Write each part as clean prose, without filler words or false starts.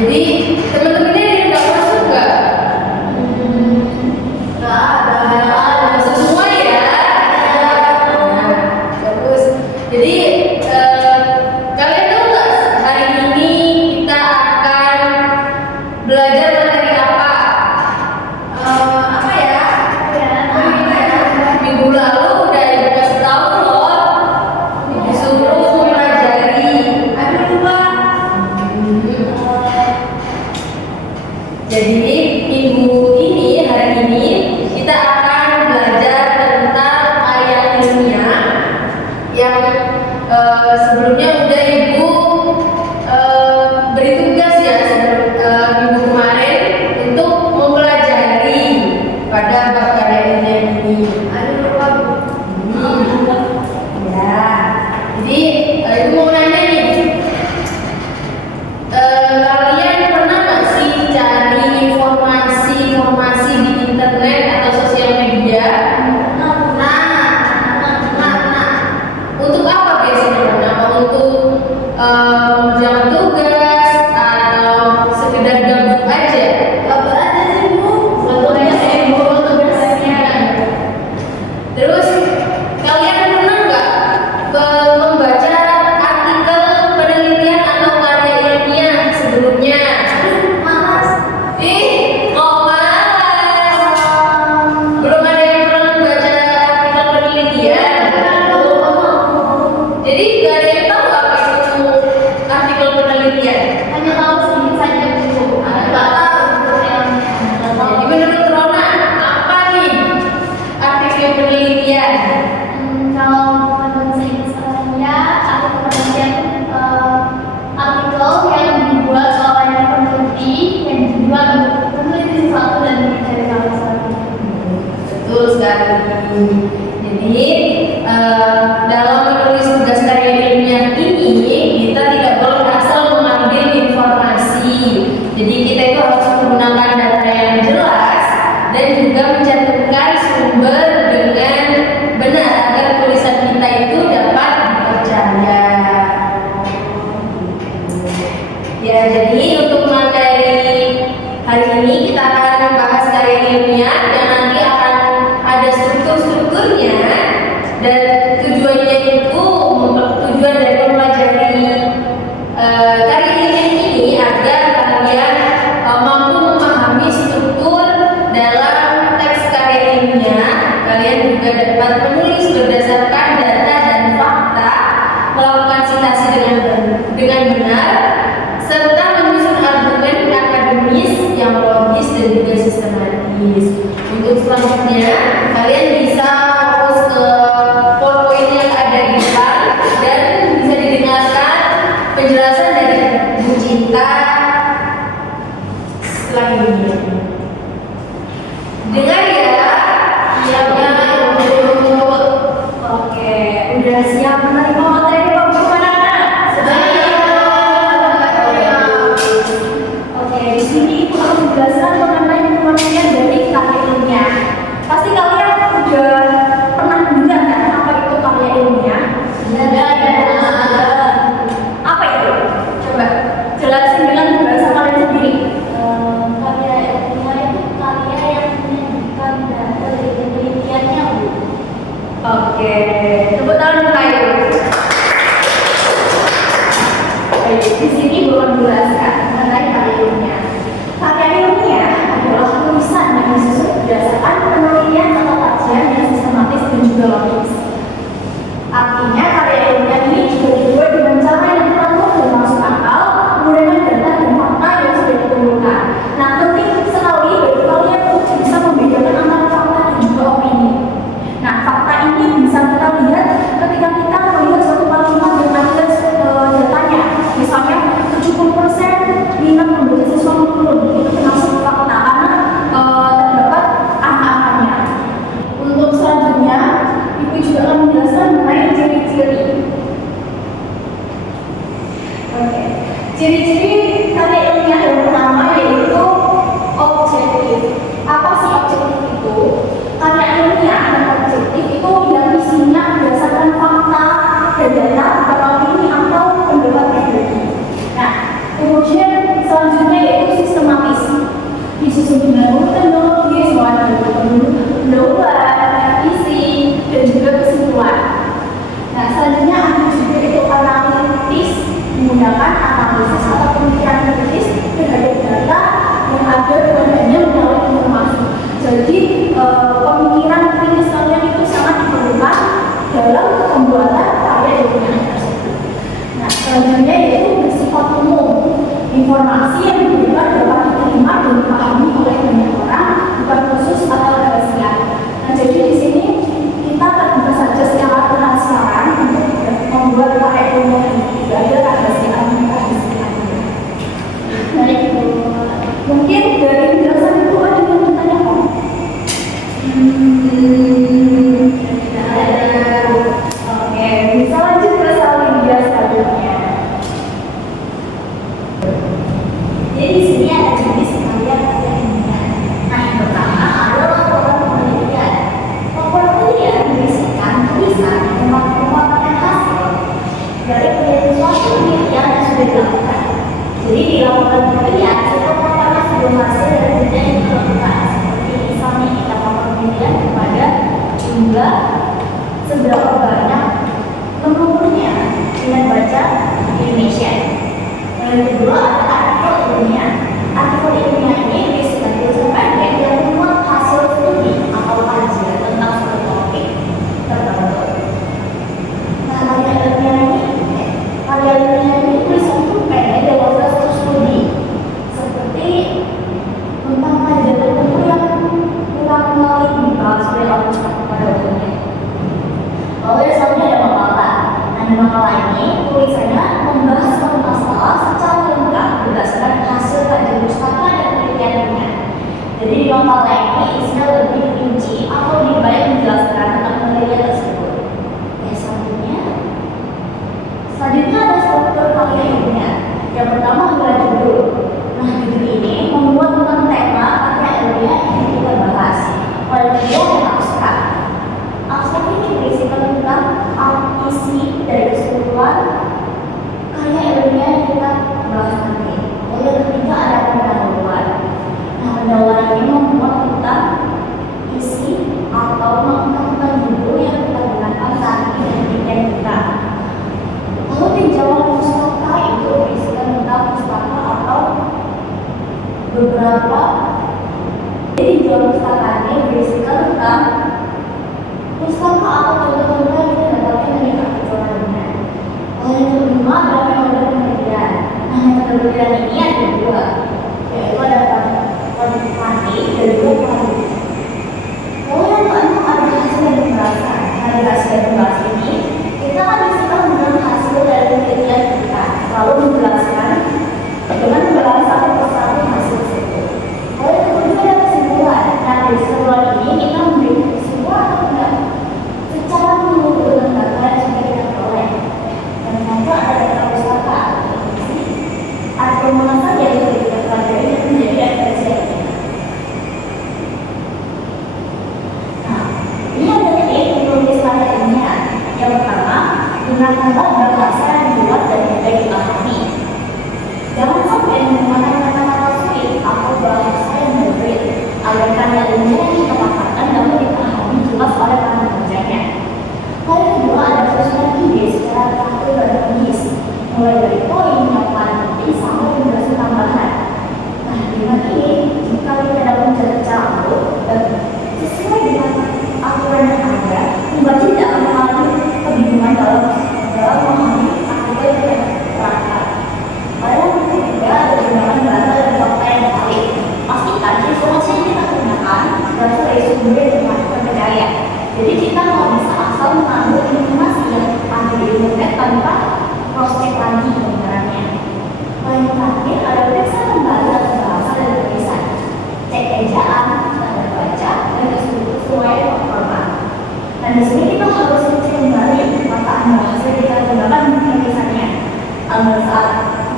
Jadi teman-temannya ada yang nggak masuk nggak? Nggak ada. Masuk semua ya. Nah, bagus. Jadi kalian tahu nggak hari ini kita akan belajar materi apa? Apa ya? Minggu lalu udah ibu kasih tahu loh. Disuruh mempelajari. Aduh lupa. Jadi minggu ini, hari ini kita akan belajar tentang ayat ilmiah yang sebelumnya udah ibu beri tugas ya minggu kemarin untuk mempelajari pada bab karya ilmiah ini. Aduh lupa bu. Ya. Jadi ibu mau nanya nih. Kalian pernah nggak sih cari informasi di internet atau sosial media? Untuk apa biasanya? Apa untuk mengerjakan tugas atau sekedar gabut aja? Gabut aja sih bu. Tugasnya. Terus kalian pernah nggak membaca artikel penelitian atau karya ilmiah sebelumnya? Malas. Kok malas? Belum ada yang pernah membaca artikel penelitian? Jadi nggak ada yang tahu apa itu artikel penelitian? Hanya tahu sedikit saja bu. Jadi menurut Rona, apa nih artikel penelitian? Kalau menurut saya, artikel penelitian artikel yang dibuat oleh peneliti yang dibuat untuk meneliti sesuatu dan mencari tahu sesuatu. Betul sekali. Jadi dalam menulis tugas karya ilmiah ini kita tidak boleh asal mengambil informasi. Jadi kita itu harus menggunakan data yang jelas dan juga mencantumkan sumber dengan benar agar tulisan kita itu dapat dipercaya. Ya, jadi untuk materi hari ini kita akan membahas karya ilmiah dan nanti akan ada strukturnya dan tujuannya itu tujuan dari mempelajari karya ilmiah ini agar kalian mampu memahami struktur dalam teks karya ilmiah. Kalian juga dapat menulis berdasarkan data dan fakta, melakukan sitasi dengan benar, serta menyusun argumen akademis yang logis dan juga sistematis. Untuk selanjutnya, kalian bisa fokus ke PowerPoint yang ada di depan dan bisa didengarkan penjelasan dari Bu Cinta selanjutnya. Dengar ya. Siap ya, Bu. Oke, udah siap menerima materi Pak Bu Manana? Oke, di sini Ibu akan menjelaskan mengenai pengertian dari karya ilmiah. Pasti kalian sudah pernah mendengar kan apa itu karya ilmiah? Apa itu? Coba jelasin dengan bahasa kalian sendiri. Karya ilmiah itu karya yang menyajikan dari penelitiannya, Bu. Oke, tepuk tangan untuk Ayu. Baik, di sini belum menjelaskan mengenai karya ilmiah. Karya ilmiah adalah tulisan yang disusun berdasarkan penelitian atau kajian yang sistematis dan juga logis. Artinya karya ilmiah ini juga dibuat dengan cara yang teratur dan masuk akal, menggunakan data dan fakta yang sudah dikumpulkan. Nah, penting sekali bagi kalian untuk bisa membedakan antara fakta dan juga opini. Nah, fakta ini bisa kita lihat ketika kita melihat suatu kalimat yang ada datanya. Misalnya 70% minat membaca sesuatu turun, itu termasuk fakta karena terdapat angka-angkanya. Untuk selanjutnya, Ibu juga akan menjelaskan mengenai ciri-ciri. Oke, ciri-ciri karya ilmiah yang pertama yaitu objektif. Apa sih objektif itu? Karya ilmiah yang objektif itu yang isinya berdasarkan fakta dan data, bukan opini atau pendapat pribadi. Nah, kemudian selanjutnya disusun dengan teknologi, soal pendahuluan, isi, dan juga kesimpulan. Nah, selanjutnya ada juga itu analitis, menggunakan analisis atau pemikiran kritis terhadap data yang ada padanya melalui informasi. Jadi pemikiran kritis kalian itu sangat diperlukan dalam pembuatan karya ilmiah tersebut. Nah, selanjutnya yaitu bersifat umum. Informasi yang diberikan dapat diterima dan dipahami oleh banyak orang, bukan khusus atau rahasia. Nah, jadi di sini kita terbuka saja secara transparan untuk membuat karya ilmiah ini. Tidak ada rahasiaan. Nah, itu mungkin dari penjelasan itu ada yang bertanya kok? Oke, bisa lanjut ke Salindia selanjutnya. Jadi di sini ada jenis karya ilmiah. Nah, yang pertama adalah laporan penelitian. Laporan penelitian berisikan tulisan yang memaparkan hasil dari penelitian yang sudah dilakukan. Jadi di laporan penelitian kita memaparkan sebuah hasil dari penelitian yang dilakukan. Seperti misalnya kita melakukan penelitian kepada jumlah seberapa banyak menurunnya dengan baca Indonesia. Yang kedua adalah artikel ilmiah. Artikel ilmiah ini berisikan tulisan pendek yang memuat hasil studi atau kajian tentang suatu topik tertentu. Nah, karya ilmiah ini tulisan itu pendek dalam proses studi, seperti tentang kajian tertentu yang kurang kali dibahas oleh orang pada umumnya. Lalu yang selanjutnya ada makalah. Nah, di makalah ini tulisannya membahas suatu masalah secara lengkap berdasarkan hasil kajian pustaka dan penelitiannya. Jadi di makalah ini isinya lebih rinci atau lebih baik menjelaskan tentang penelitian tersebut. Ya, selanjutnya ada struktur karya ilmiah. Yang pertama adalah judul. Nah, judul ini membuat tentang tema karya ilmiah yang kita bahas. Lalu kedua ada abstrak. Abstrak ini berisikan tentang isi dari keseluruhan karya ilmiah yang kita bahas nanti. Lalu yang ketiga ada pendahuluan. Nah, pendahuluan ini membuat tentang isi atau mengungkapkan judul yang kita gunakan saat ini dan penelitian kita. Lalu tinjauan pustaka itu berisikan tentang pustaka atau beberapa. Jadi tinjauan pustaka ini berisikan tentang pustaka atau contoh-contoh yang kita dapatkan dari artikel ilmiah. Lalu yang kelima adalah metode penelitian. Nah, metode penelitian ini ada dua, yaitu ada kuantitatif dan juga kualitatif. Lalu yang keempat ada hasil yang dibahaskan. Nah, di hasil yang dibahas ini kita akan bisa dengan hasil dari penelitian kita, lalu menjelaskan dengan membahas satu persatu hasil tersebut. Lalu yang kedua ada kesimpulan. Nah, dari kesimpulan ini kita memberi kesimpulan atau tidak secara menyeluruh dengan data yang sudah kita peroleh. Dan juga ada data pustaka atau mana saja yang sudah kita pelajari dan menjadi referensi ilmiah. Nah, ini ada tips untuk menulis karya ilmiah. Yang pertama, gunakanlah bahasa yang jelas dan mudah dipahami. Jangan sampai menggunakan kata-kata sulit atau bahasa yang berbeda agar karya ilmiah yang kita paparkan dapat dipahami jelas oleh para pembacanya. Lalu kedua ada susunan ide secara teratur dan logis, mulai dari poin yang paling penting sampai penjelasan tambahan. Nah, dengan ini jika kita dapat membaca alur dan sesuai dengan aturan yang ada, pembaca tidak akan mengalami kebingungan dalam memahami artikel yang terangkat. Lalu yang ketiga ada gunakan bahasa dan fakta yang valid. Pastikan informasi yang kita gunakan berasal dari sumber yang terpercaya. Jadi kita nggak bisa asal mengambil informasi yang ada di internet tanpa cross check lagi kebenarannya. Lalu yang terakhir ada periksa kembali atas bahasa dan tulisan. Cek ejaan, tanda baca, dan sesuai format. Dan di sini kita harus cek kembali perkataan bahasa yang kita gunakan tulisannya. Agar saat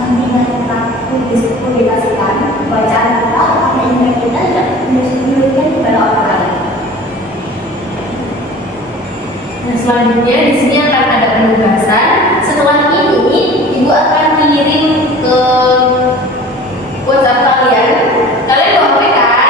nantinya kita publikasikan bacaan kita atau email kita tidak diberikan kepada orang lain. Nah, selanjutnya di sini akan ada penugasan. Setelah ini, Ibu akan kirim ke WhatsApp kalian. Kalian bawa HP kan?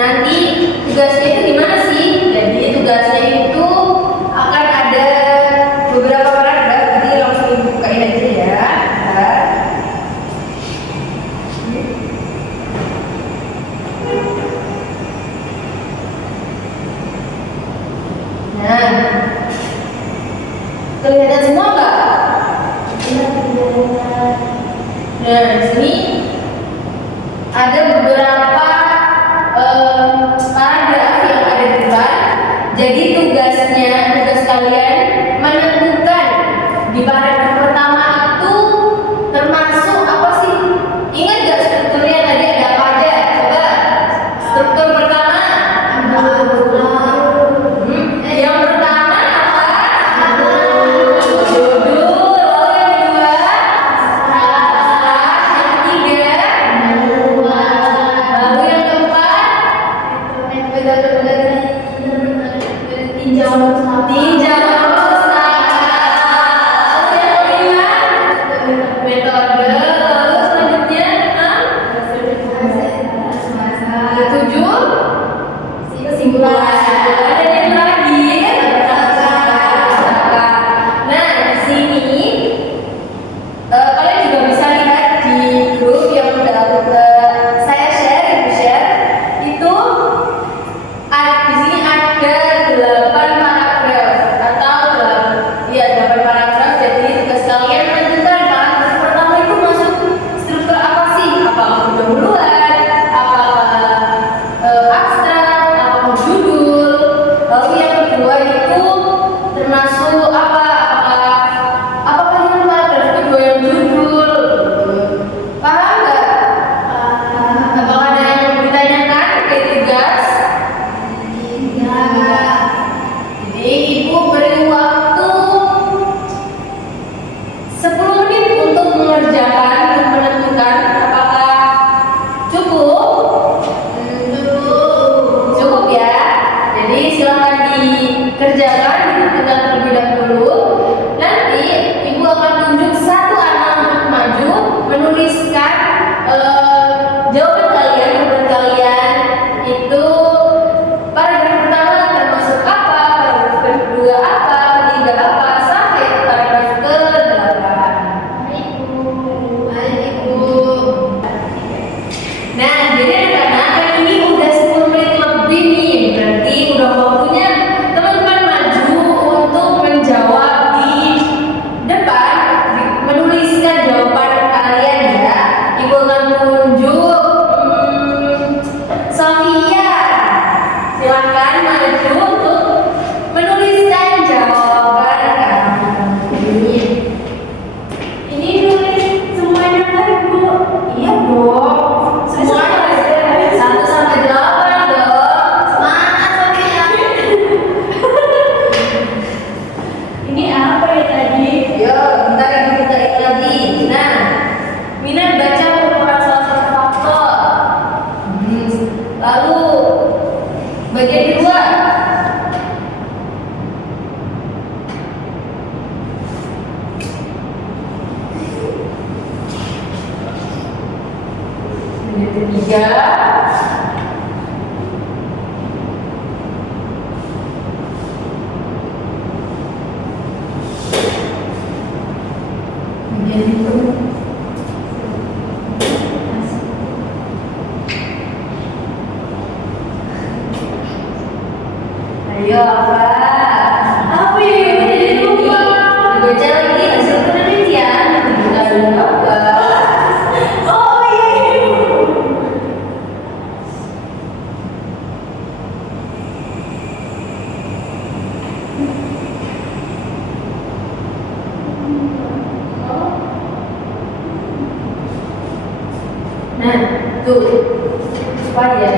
nanti tugasnya itu gimana sih? Jadi tugasnya itu akan ada beberapa paragraf, jadi langsung bukain aja ya. Nah, kelihatan semua nggak? Nah, di sini ada beberapa paragraf yang ada di depan. Jadi tugas kalian menentukan di paragraf pertama itu termasuk apa sih? Ingat gak strukturnya tadi ada apa aja? Coba struktur pertama. Yang pertama apa? Judul. Lalu yang kedua yang ketiga. Lalu yang keempat tinjauan pustaka. Lalu yang kelima metode. Lalu selanjutnya ketujuh kesimpulan. Dan yang terakhir pustaka. Nah, di sini kalian juga bisa lihat di grup yang udah saya share itu di sini ada 8 paragraf atau 8 paragraf. Jadi tugas kalian menentukan paragraf pertama itu masuk struktur apa sih? Apakah pendahuluan, apakah abstrak, apakah judul. Lalu yang kedua itu termasuk apa? Apakah yang paragraf kedua yang judul? Paham nggak? Apakah ada yang mau ditanyakan ke tugas? Jadi ibu beri waktu 10 menit untuk mengerjakan, untuk menentukan apakah cukup. Cukup ya. Jadi silakan dikerjakan, ditentukan terlebih dahulu. Nanti ibu akan tunjuk satu anak untuk maju menuliskan jawaban kalian itu. Paragraf pertama termasuk apa, paragraf kedua apa, ketiga apa, sampai paragraf ke-8. Nah, jadi anak-anak kan ini udah 10 menit lebih nih, berarti udah waktunya teman-teman maju untuk menjawab di depan, menuliskan jawaban kalian ya. Ibu akan tunjuk Sofia. Silakan maju untuk menuliskan jawaban kamu. Ini nulis semuanya kan Bu? Iya dong. Semuanya 1 sampai 8 dong. Semangat Sofia. Ini apa ya tadi? Yo, bentar ibu bukain lagi. Nah, minat baca merupakan salah satu faktor. Lalu bagian kedua. Bagian ketiga. Bagian itu. Ayo apa? Apa ya? Jadi lupa. Dibaca lagi hasil penelitian yang kita coba. Oh iya. Nah, tuh supaya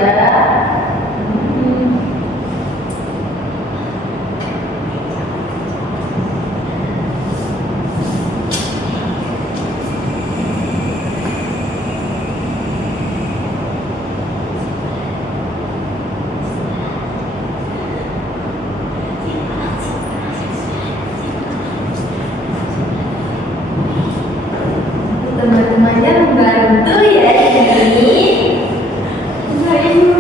teman-temannya membantu ya ini. Enggak, ini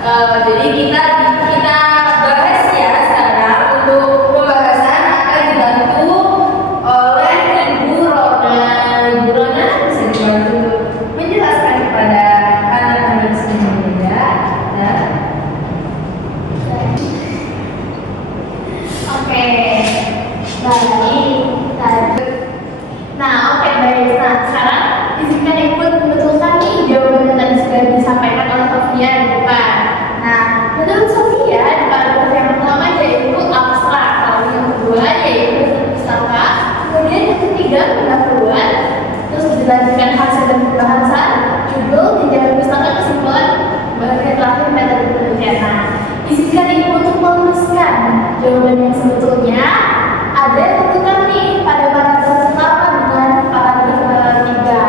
Jadi kita bahas ya sekarang. Untuk pembahasan akan dibantu oleh Ibu Rona. Ibu Rona bisa dibantu menjelaskan kepada anak-anak semuanya. Oke, baik. Nah, oke baik. Nah, sekarang izinkan Ibu membetulkan nih jawaban yang tadi sudah disampaikan oleh Sofia di depan. Nah, menurut Sofia, di paragraf yang pertama yaitu abstrak, lalu yang kedua yaitu pustaka, kemudian yang ketiga pendahuluan, terus dilanjutkan hasil dan pembahasan, judul, tinjauan pustaka, kesimpulan, bagian terakhir metode penelitian. Nah, izinkan Ibu untuk menuliskan jawaban yang sebetulnya. Ada yang tentukan nih pada paragraf pertama dengan paragraf ketiga.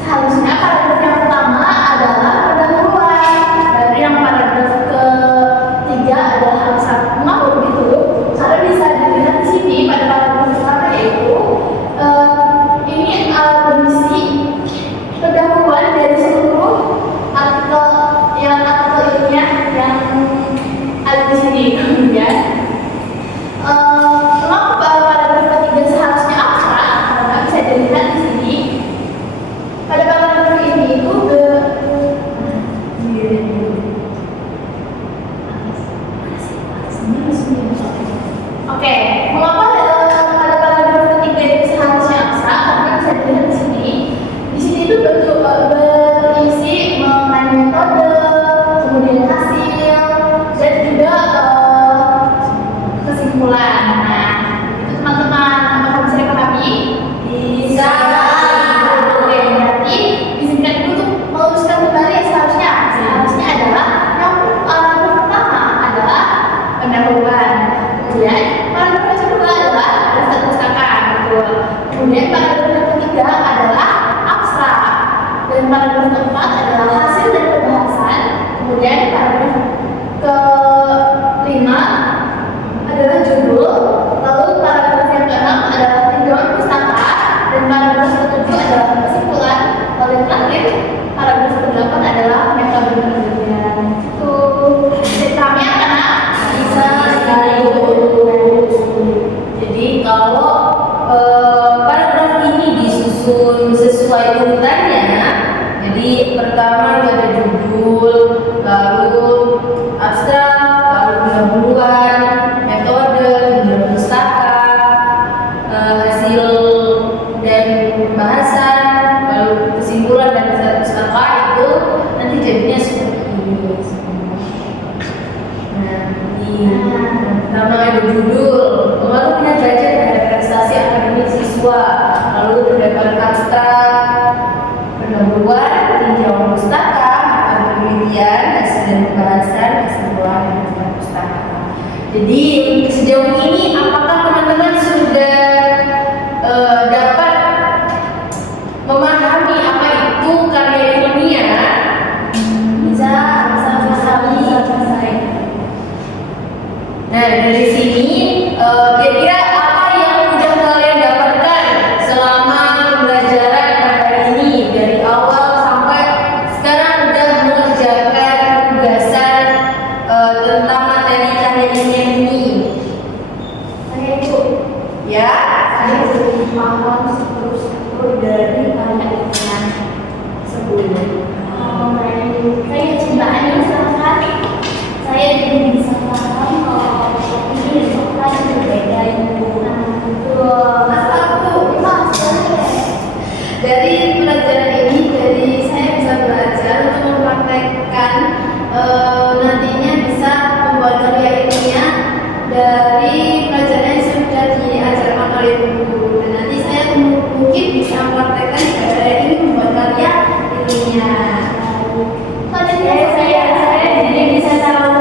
Seharusnya paragraf yang pertama adalah pendahuluan, dan yang paragraf ketiga adalah abstrak. Mengapa begitu? Karena bisa dilihat di sini pada paragraf pertama yaitu ini berisi pendahuluan dari seluruh artikel ilmiah yang ada di sini. Kemudian mengapa paragraf ketiga seharusnya abstrak? Karena bisa dilihat di sini pada paragraf ini itu Oke, mengapa pada paragraf ketiga itu seharusnya abstrak? Karena bisa dilihat di sini. Di sini itu berisi mengenai metode, kemudian hasil, dan juga kesimpulan. Nah, itu teman-teman, apakah bisa dipahami? Bisa. Oke, berarti izinkan Ibu untuk meluruskan kembali yang seharusnya adalah yang paragraf pertama adalah pendahuluan. Kemudian paragraf yang kedua adalah daftar pustaka, betul. Kemudian paragraf yang ketiga adalah abstrak, dan paragraf keempat adalah hasil dan pembahasan. Kemudian paragraf kelima adalah judul, lalu paragraf yang keenam adalah tinjauan pustaka, dan paragraf ketujuh adalah kesimpulan, lalu yang terakhir paragraf kedelapan adalah metode penelitian. Itu kami akan Bisa sekali. Jadi kalau paragraf ini disusun sesuai urutannya, jadi pertama ada judul, lalu abstrak, lalu pendahuluan, metode, tinjauan pustaka, hasil dan pembahasan, lalu kesimpulan dan daftar pustaka, itu nanti jadinya seperti ini. Pertama ada judul, lalu kita belajar terhadap prestasi akademik siswa, lalu terdapat abstrak, pendahuluan, tinjauan pustaka, metode penelitian, hasil dan pembahasan, kesimpulan dan daftar pustaka. Jadi sejauh ini apakah teman-teman sudah dapat memahami apa itu karya ilmiah? Bisa. Nah, dari sini kira-kira apa yang sudah kalian dapatkan selama pembelajaran hari ini, dari awal sampai sekarang udah mengerjakan tugasan tentang materi karya ilmiah ini? Saya itu Ya, saya lebih paham struktur dari karya ilmiah sebelumnya. Saya cintaan yang sangat, saya jadi bisa paham kalau ini bukan berbeda itu. dari pelajaran ini, jadi saya bisa belajar untuk mempraktekkan nantinya bisa membuat karya ilmiah dari pelajaran yang sudah diajarkan oleh guru, dan nanti saya mungkin bisa mempraktekkan karya ini membuat karya ilmiah. Saya jadi bisa tahu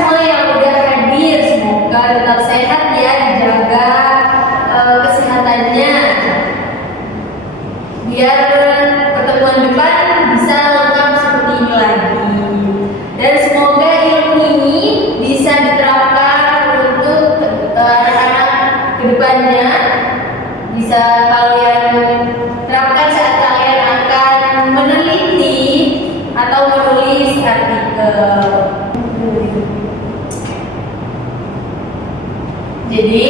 semua yang udah hadir, semoga tetap sehat ya, dijaga kesehatannya biar pertemuan depan bisa lengkap seperti ini lagi. Dan semoga ilmu ini bisa diterapkan untuk anak-anak kedepannya, bisa kalian terapkan saat kalian akan meneliti atau menulis artikel. Jadi